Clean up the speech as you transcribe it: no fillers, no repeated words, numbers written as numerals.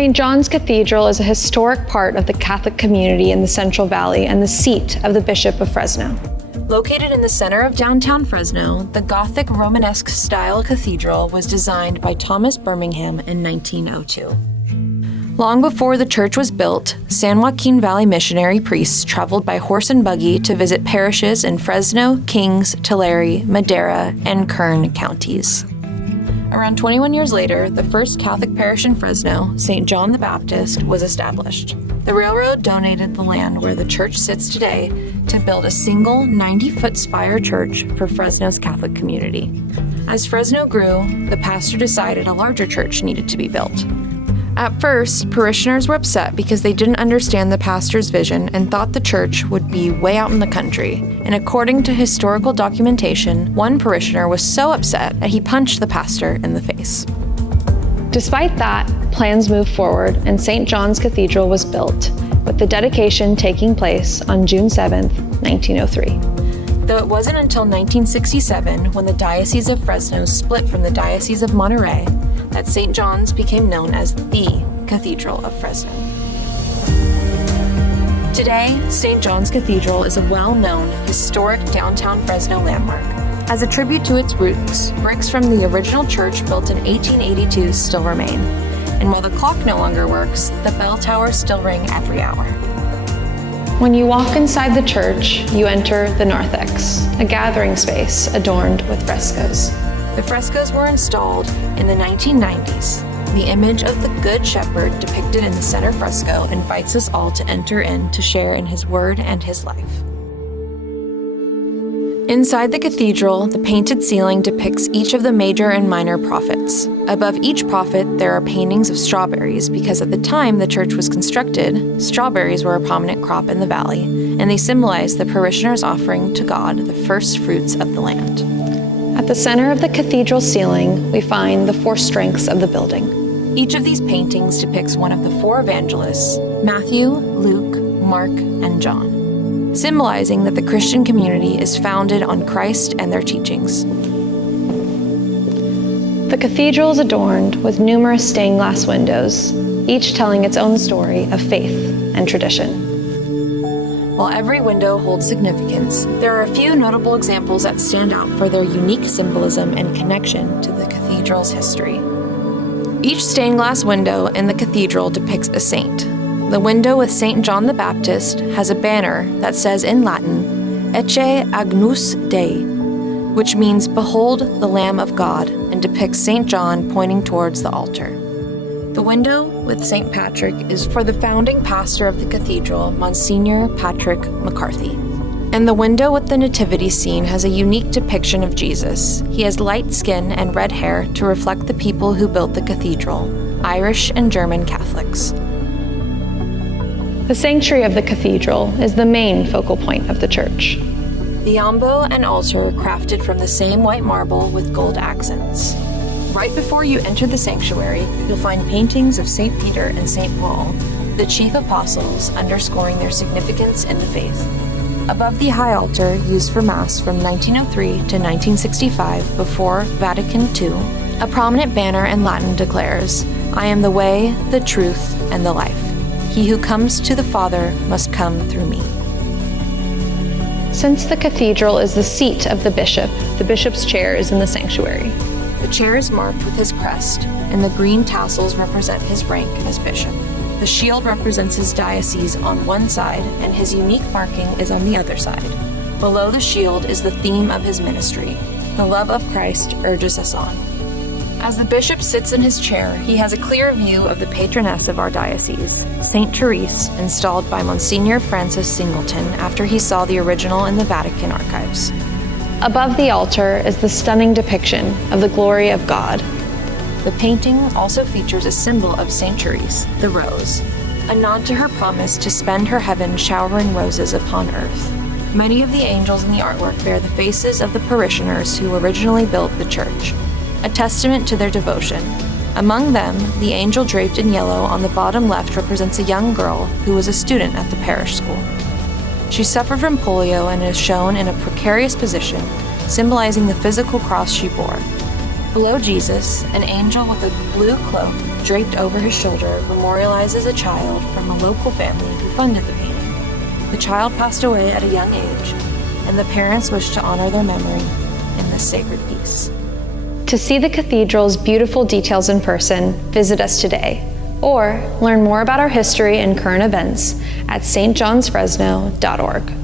St. John's Cathedral is a historic part of the Catholic community in the Central Valley and the seat of the Bishop of Fresno. Located in the center of downtown Fresno, the Gothic-Romanesque style cathedral was designed by Thomas Birmingham in 1902. Long before the church was built, San Joaquin Valley missionary priests traveled by horse and buggy to visit parishes in Fresno, Kings, Tulare, Madera, and Kern counties. Around 21 years later, the first Catholic parish in Fresno, St. John the Baptist, was established. The railroad donated the land where the church sits today to build a single 90-foot spire church for Fresno's Catholic community. As Fresno grew, the pastor decided a larger church needed to be built. At first, parishioners were upset because they didn't understand the pastor's vision and thought the church would be way out in the country. And according to historical documentation, one parishioner was so upset that he punched the pastor in the face. Despite that, plans moved forward and St. John's Cathedral was built, with the dedication taking place on June 7, 1903. Though it wasn't until 1967, when the Diocese of Fresno split from the Diocese of Monterey, that St. John's became known as the Cathedral of Fresno. Today, St. John's Cathedral is a well-known, historic downtown Fresno landmark. As a tribute to its roots, bricks from the original church built in 1882 still remain. And while the clock no longer works, the bell towers still ring every hour. When you walk inside the church, you enter the narthex, a gathering space adorned with frescoes. The frescoes were installed in the 1990s. The image of the Good Shepherd depicted in the center fresco invites us all to enter in to share in his word and his life. Inside the cathedral, the painted ceiling depicts each of the major and minor prophets. Above each prophet, there are paintings of strawberries because at the time the church was constructed, strawberries were a prominent crop in the valley, and they symbolize the parishioners' offering to God the first fruits of the land. At the center of the cathedral ceiling, we find the four strengths of the building. Each of these paintings depicts one of the four evangelists, Matthew, Luke, Mark, and John, symbolizing that the Christian community is founded on Christ and their teachings. The cathedral is adorned with numerous stained glass windows, each telling its own story of faith and tradition. While every window holds significance, there are a few notable examples that stand out for their unique symbolism and connection to the cathedral's history. Each stained glass window in the cathedral depicts a saint. The window with St. John the Baptist has a banner that says in Latin, Ecce Agnus Dei, which means behold the Lamb of God, and depicts St. John pointing towards the altar. The window with St. Patrick is for the founding pastor of the cathedral, Monsignor Patrick McCarthy. And the window with the nativity scene has a unique depiction of Jesus. He has light skin and red hair to reflect the people who built the cathedral, Irish and German Catholics. The sanctuary of the cathedral is the main focal point of the church. The ambo and altar are crafted from the same white marble with gold accents. Right before you enter the sanctuary, you'll find paintings of St. Peter and St. Paul, the chief apostles, underscoring their significance in the faith. Above the high altar, used for Mass from 1903 to 1965 before Vatican II, a prominent banner in Latin declares, I am the way, the truth, and the life. He who comes to the Father must come through me. Since the cathedral is the seat of the bishop's chair is in the sanctuary. The chair is marked with his crest, and the green tassels represent his rank as bishop. The shield represents his diocese on one side, and his unique marking is on the other side. Below the shield is the theme of his ministry. The love of Christ urges us on. As the bishop sits in his chair, he has a clear view of the patroness of our diocese, St. Therese, installed by Monsignor Francis Singleton after he saw the original in the Vatican archives. Above the altar is the stunning depiction of the glory of God. The painting also features a symbol of St. Therese, the rose, a nod to her promise to spend her heaven showering roses upon earth. Many of the angels in the artwork bear the faces of the parishioners who originally built the church, a testament to their devotion. Among them, the angel draped in yellow on the bottom left represents a young girl who was a student at the parish school. She suffered from polio and is shown in a precarious position, symbolizing the physical cross she bore. Below Jesus, an angel with a blue cloak draped over his shoulder memorializes a child from a local family who funded the painting. The child passed away at a young age, and the parents wish to honor their memory in this sacred piece. To see the cathedral's beautiful details in person, visit us today, or learn more about our history and current events at stjohnsfresno.org.